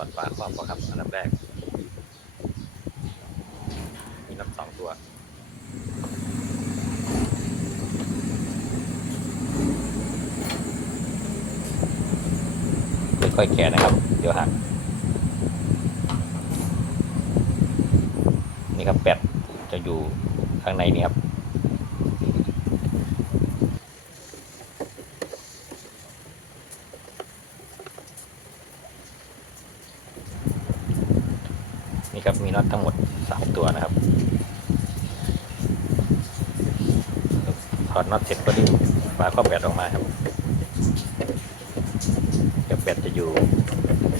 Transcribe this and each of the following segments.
อดฝาครอบก่อนครับอันดับแรก มีน็อตสองตัวค่อยๆแกะนะครับ เดี๋ยวหักนี่ครับแปดจะอยู่ข้างในนี้ครับ นี่ครับมีน็อตทั้งหมดสามตัวนะครับถอดน็อตเสร็จก็ดึงฝาครอบแบตออกมาครับเดี๋ยวแบตจะอยู่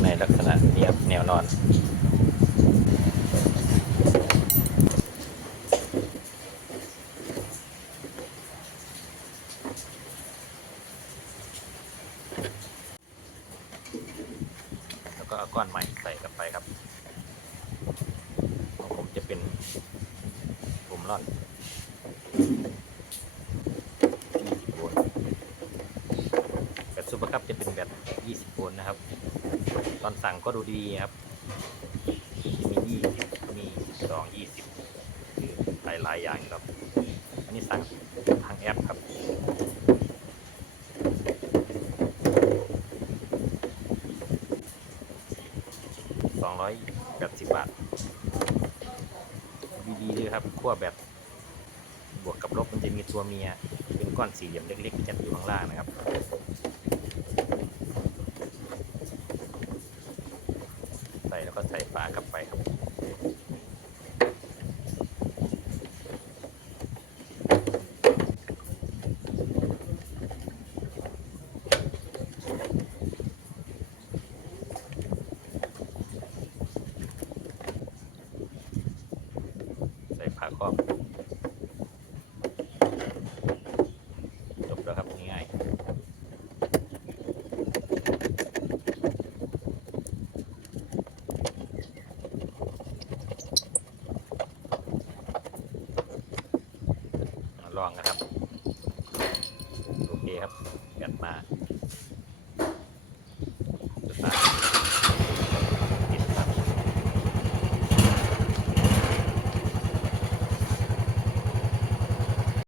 ในลักษณะเนี้ครับแนวนอนแล้วก็เอาก้อนใหม่ใส่กลับไปครับ ของผมจะเป็นปุ่ม รอนโวลต์แบตซูเปอร์คัพจะเป็นแบต20 โวลต์นะครับ ตอนสั่งก็ดูดีครับ มี 20 มี 12 20หลายหลายอย่างครับ อันนี้สั่งทางแอปครับ280 บาท ดีๆด้วยครับขั้วแบบบวกกับลบมันจะมีตัวเมีย เป็นก้อนสี่เหลี่ยมเล็กๆที่จะอยู่ข้างล่างนะครับใส่แล้วก็ใส่ฝากลับไปครับ ใส่ผ้าครอบจบแล้วครับง่ายลองนะครับ โอเคครับแบตมา